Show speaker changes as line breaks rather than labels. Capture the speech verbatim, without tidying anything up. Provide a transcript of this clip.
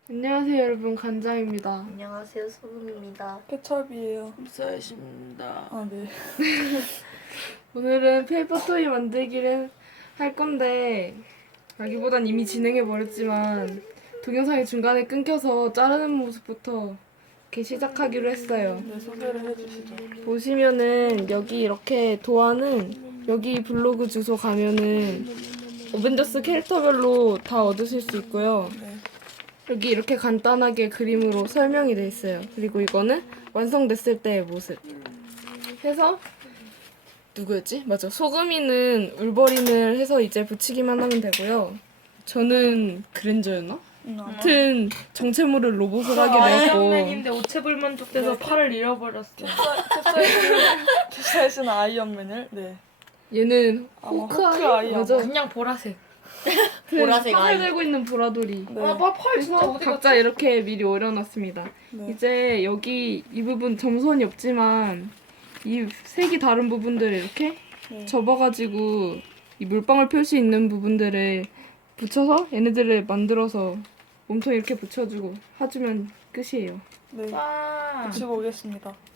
안녕하세요 여러분, 간장입니다.
안녕하세요, 소금입니다.
케첩이에요.
쌀입니다.
아, 네.
오늘은 페이퍼 토이 만들기를 할 건데, 여기보단 이미 진행해버렸지만 동영상이 중간에 끊겨서 자르는 모습부터 이렇게 시작하기로 했어요.
네, 소개를 해주시죠.
보시면은 여기 이렇게 도안은 여기 블로그 주소 가면은 어벤져스 캐릭터별로 다 얻으실 수 있고요.
네.
여기 이렇게 간단하게 그림으로 설명이 돼 있어요. 그리고 이거는 완성됐을 때의 모습. 해서 누구였지? 맞아. 소금이는 울버린을 해서 이제 붙이기만 하면 되고요. 저는 그랜저였나?
음, 아마.
하여튼 정체모를 로봇을 하게 되었고,
아이언맨인데 오체불 만족돼서 팔을 잃어버렸어.
캡사이신 아이언맨을, 네.
얘는
아마
호크아이?
호크아이
맞아.
그냥 보라색.
그
보라색
팔을
아이.
들고 있는 보라돌이.
네.
아, 팔 진짜
그래서
어디
각자
갔지?
이렇게 미리 올려놨습니다.
네.
이제 여기 이 부분 점선이 없지만 이 색이 다른 부분들을 이렇게
네.
접어가지고 이 물방울 표시 있는 부분들을 붙여서 얘네들을 만들어서 몸통 이렇게 붙여주고 해주면 끝이에요.
네.
와.
붙이고 오겠습니다.